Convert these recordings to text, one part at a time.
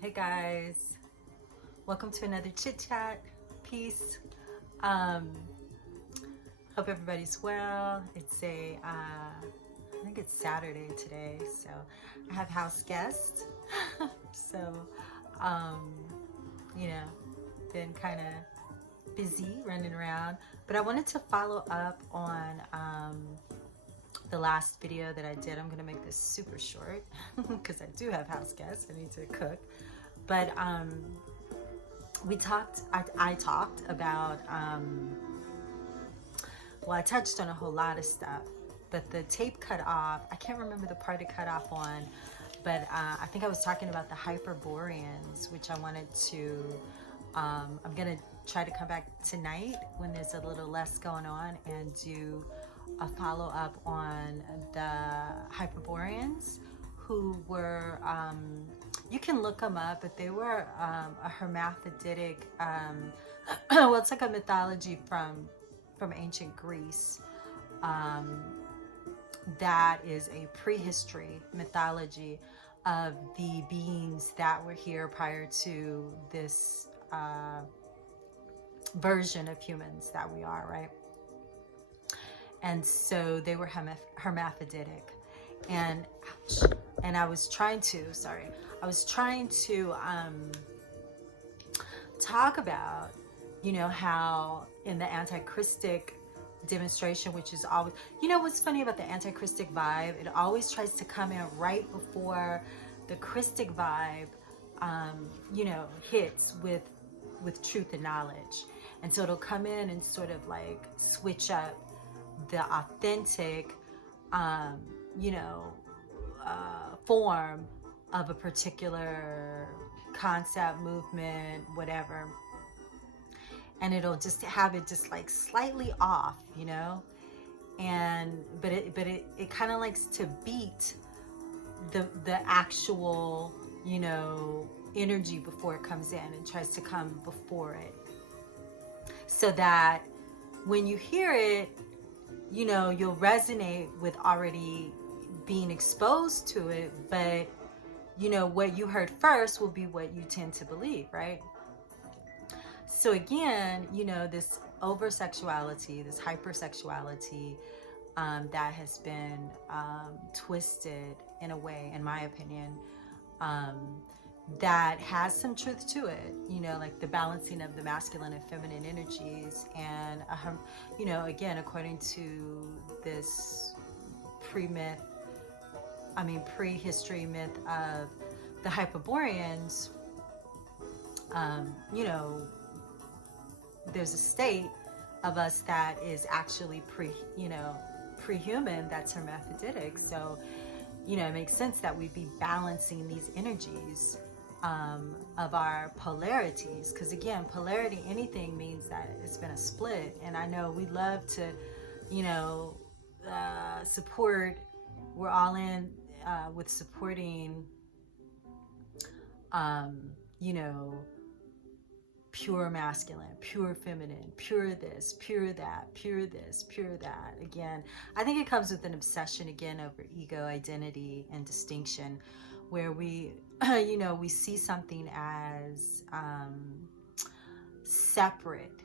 Hey guys, welcome to another chit chat. Peace. Um, Hope everybody's well. It's I think it's Saturday today, so I have house guests. so, um, you know, been kind of busy running around, but I wanted to follow up on the last video that I did. I'm gonna make this super short because I do have house guests. I need to cook. But I talked about, well, I touched on a whole lot of stuff, but the tape cut off. I can't remember the part it cut off on, but I think I was talking about the hyperboreans, which I wanted to, I'm going to try to come back tonight when there's a little less going on and do a follow-up on the hyperboreans who were, you can look them up, but they were a hermaphroditic, well, it's like a mythology from ancient Greece. That is a prehistory mythology of the beings that were here prior to this version of humans that we are, right? And so they were hermaphroditic. And I was trying to, talk about, how in the anti-Christic demonstration, which is always, what's funny about the anti-Christic vibe, it always tries to come in right before the Christic vibe, hits with truth and knowledge. And so it'll come in and sort of like switch up the authentic, form of a particular concept, movement, whatever. And it'll just have it just like slightly off, and but it kind of likes to beat the actual, energy before it comes in. It tries to come before it, so that when you hear it, you'll resonate with already being exposed to it, but what you heard first will be what you tend to believe, right? So again, this over-sexuality, this hypersexuality, that has been twisted in a way, in my opinion, that has some truth to it, like the balancing of the masculine and feminine energies. And, again, according to this prehistory myth of the hyperboreans, there's a state of us that is actually pre-human, that's hermaphroditic. So, it makes sense that we'd be balancing these energies of our polarities, because again, polarity, anything means that it's been a split. And I know we love to, support, we're all in with supporting, pure masculine, pure feminine, pure this, pure that, pure this, pure that. Again, I think it comes with an obsession again over ego, identity, and distinction, where we, we see something as separate,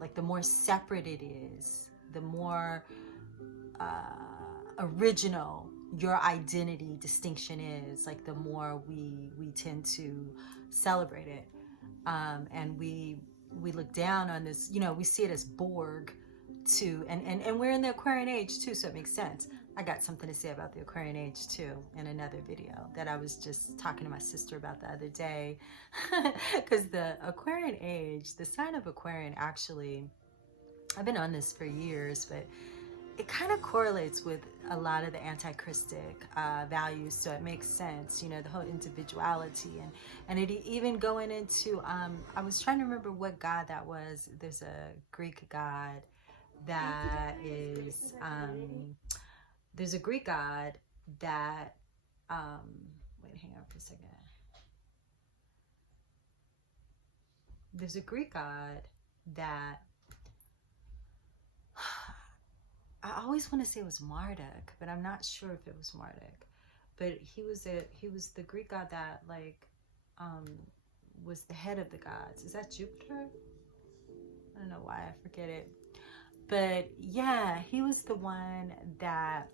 like the more separate it is, the more original your identity distinction is, like the more we tend to celebrate it. And we look down on this, we see it as Borg too, and we're in the Aquarian age too, so it makes sense. I got something to say about the Aquarian age too in another video that I was just talking to my sister about the other day. Because the Aquarian age, the sign of Aquarian, actually, I've been on this for years, but it kind of correlates with a lot of the anti-Christic values, so it makes sense, the whole individuality, and it even going into, I was trying to remember what god that was. There's a Greek god that is, there's a Greek god that, wait, hang on for a second. There's a Greek god that, I always want to say it was Marduk, but I'm not sure if it was Marduk. But he was the Greek god that, like, was the head of the gods. Is that Jupiter? I don't know why I forget it. But yeah, he was the one that,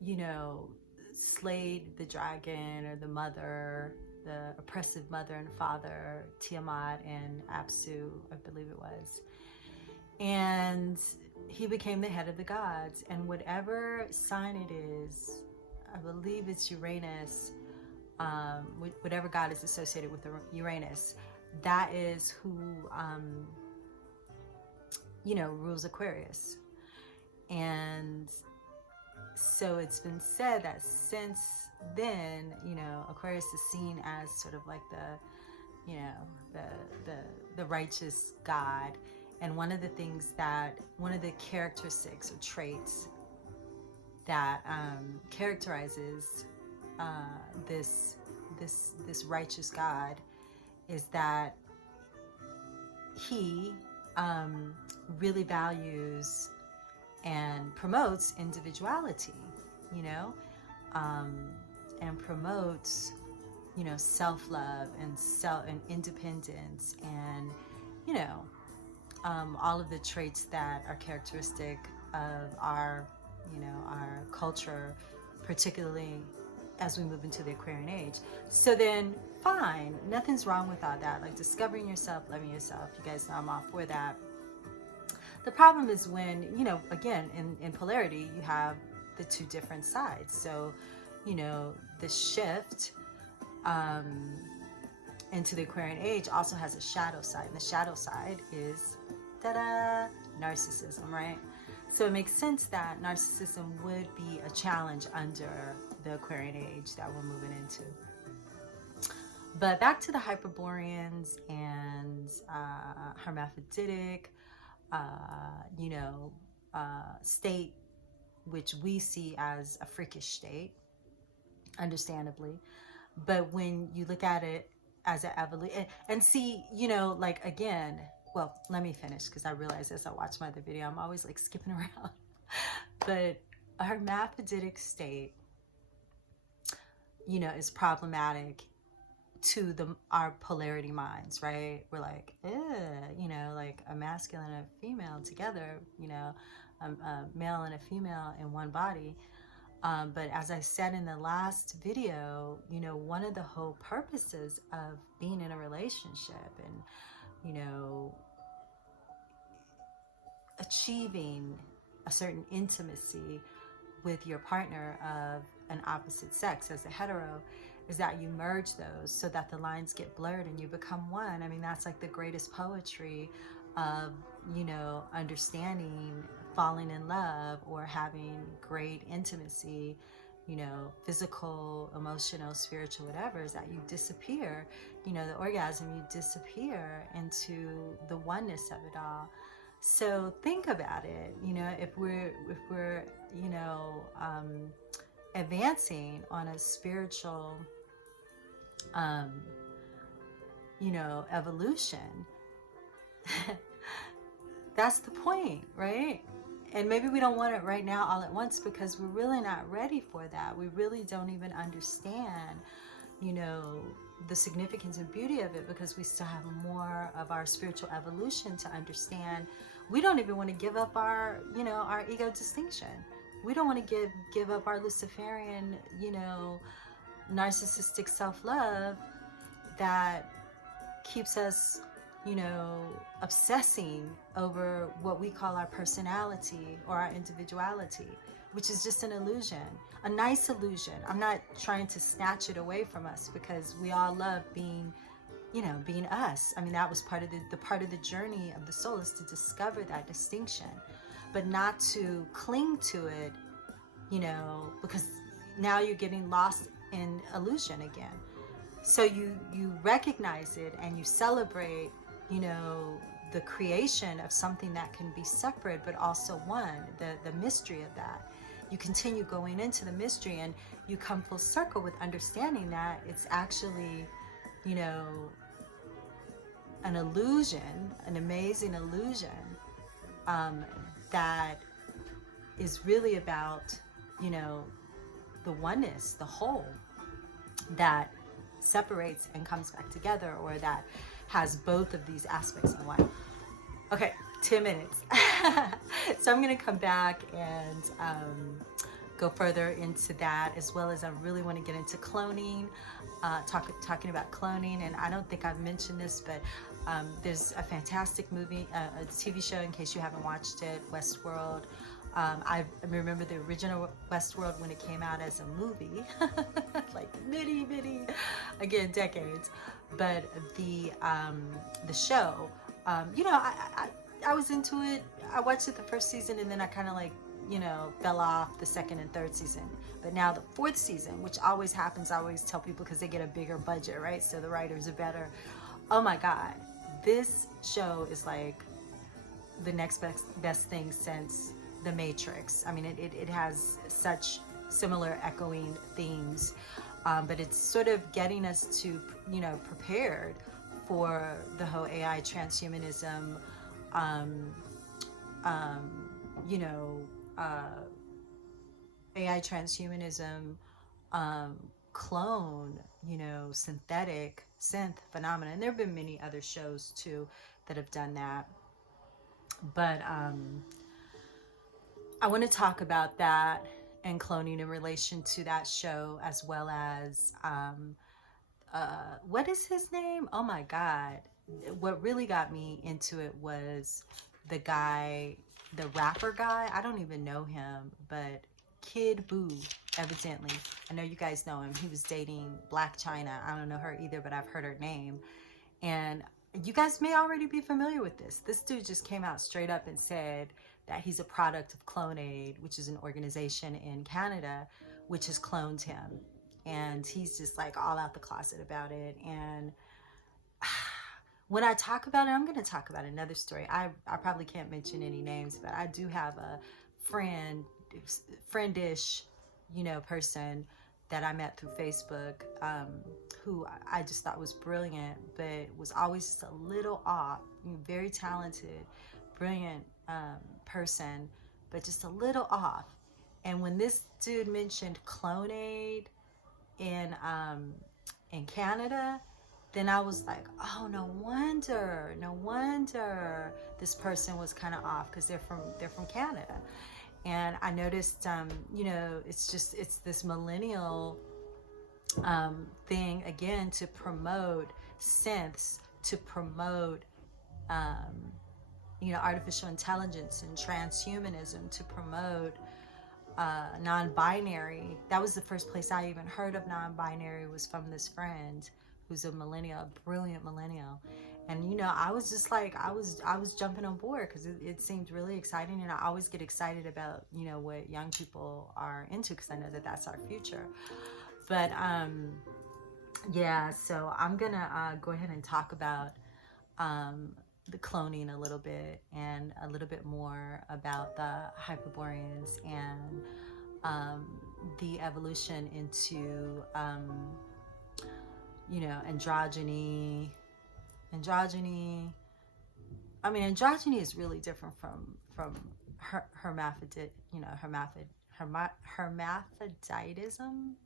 you know, slayed the dragon, or the mother, the oppressive mother and father, Tiamat and Apsu, I believe it was. And he became the head of the gods. And whatever sign it is, I believe it's Uranus, whatever god is associated with Uranus, that is who, you know, rules Aquarius. And so it's been said that since then, you know, Aquarius is seen as sort of like the, you know, the righteous god. And one of the characteristics or traits that characterizes this righteous God is that he really values and promotes individuality, you know, and promotes, you know, self-love and independence, and, you know, all of the traits that are characteristic of our, you know, our culture, particularly as we move into the Aquarian age. So then, fine, nothing's wrong with all that. Like discovering yourself, loving yourself. You guys know I'm all for that. The problem is when, you know, again, in polarity, you have the two different sides. So, you know, the shift into the Aquarian age also has a shadow side. And the shadow side is, ta-da, narcissism, right? So it makes sense that narcissism would be a challenge under the Aquarian age that we're moving into. But back to the hyperboreans and hermaphroditic, you know, state, which we see as a freakish state, understandably. But when you look at it as an evolution, and see, you know, like, again, well, let me finish, because I realize as I watch my other video, I'm always like skipping around. But a hermaphroditic state, you know, is problematic to our polarity minds, right? We're like, you know, like a masculine and a female together, you know, a male and a female in one body. But as I said in the last video, you know, one of the whole purposes of being in a relationship and, you know, achieving a certain intimacy with your partner of an opposite sex as a hetero is that you merge those so that the lines get blurred and you become one. I mean, that's like the greatest poetry of, you know, understanding, falling in love, or having great intimacy, you know, physical, emotional, spiritual, whatever, is that you disappear, you know, the orgasm, you disappear into the oneness of it all. So think about it, you know, if we're, you know, advancing on a spiritual, you know, evolution, that's the point, right? And maybe we don't want it right now all at once because we're really not ready for that. We really don't even understand, you know, the significance and beauty of it, because we still have more of our spiritual evolution to understand. We don't even want to give up our, you know, our ego distinction. We don't want to give up our Luciferian, you know, narcissistic self-love that keeps us, you know, obsessing over what we call our personality or our individuality, which is just an illusion, a nice illusion. I'm not trying to snatch it away from us, because we all love being, you know, being us. I mean, that was part of the part of the journey of the soul, is to discover that distinction, but not to cling to it, you know, because now you're getting lost in illusion again. So you recognize it and you celebrate, you know, the creation of something that can be separate but also one, the mystery of that. You continue going into the mystery and you come full circle with understanding that it's actually, you know, an illusion, an amazing illusion, that is really about, you know, the oneness, the whole. that separates and comes back together, or that has both of these aspects in one. Okay, 10 minutes. So I'm going to come back and go further into that, as well as I really want to get into cloning, talking about cloning. And I don't think I've mentioned this, but there's a fantastic movie, a TV show, in case you haven't watched it, Westworld. I remember the original Westworld when it came out as a movie, like many, again, decades. But the show, you know, I was into it. I watched it the first season, and then I kind of like, you know, fell off the second and third season. But now the fourth season, which always happens, I always tell people, because they get a bigger budget, right? So the writers are better. Oh my God, this show is like the next best thing since The Matrix. I mean, it has such similar echoing themes, but it's sort of getting us to, you know, prepared for the whole AI transhumanism, you know, AI transhumanism, clone, you know, synth phenomena. And there have been many other shows too that have done that. But I want to talk about that and cloning in relation to that show, as well as what is his name? Oh my God. What really got me into it was the guy, the rapper guy. I don't even know him, but Kid Boo, evidently. I know you guys know him. He was dating Black China. I don't know her either, but I've heard her name. And you guys may already be familiar with this. This dude just came out straight up and said that he's a product of Clonaid, which is an organization in Canada which has cloned him. And he's just like all out the closet about it. And when I talk about it, I'm going to talk about another story. I probably can't mention any names, but I do have a friendish, you know, person that I met through Facebook, who I just thought was brilliant, but was always just a little off. Very talented, brilliant person, but just a little off. And when this dude mentioned Clonaid in Canada, then I was like, oh, no wonder this person was kind of off, because they're from Canada. And I noticed, you know, it's this millennial thing, again, to promote synths, to promote, you know, artificial intelligence and transhumanism, to promote non-binary. That was the first place I even heard of non-binary, was from this friend who's a millennial, a brilliant millennial. And, you know, I was just like, I was jumping on board, because it seemed really exciting. And I always get excited about, you know, what young people are into, because I know that that's our future. But yeah, so I'm gonna go ahead and talk about the cloning a little bit, and a little bit more about the hyperboreans and the evolution into you know, androgyny. I mean, androgyny is really different from hermaphrodite, you know, hermaphroditism.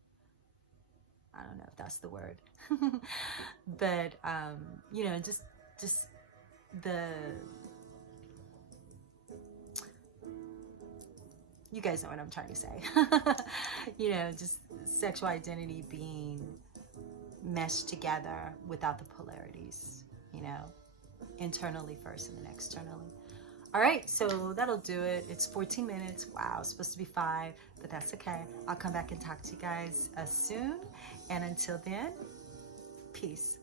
I don't know if that's the word. But you know, just the, you guys know what I'm trying to say. You know, just sexual identity being meshed together without the polarities, you know, internally first and then externally. All right, so that'll do it. It's 14 minutes. Wow, it's supposed to be 5, but that's okay. I'll come back and talk to you guys soon. And until then, peace.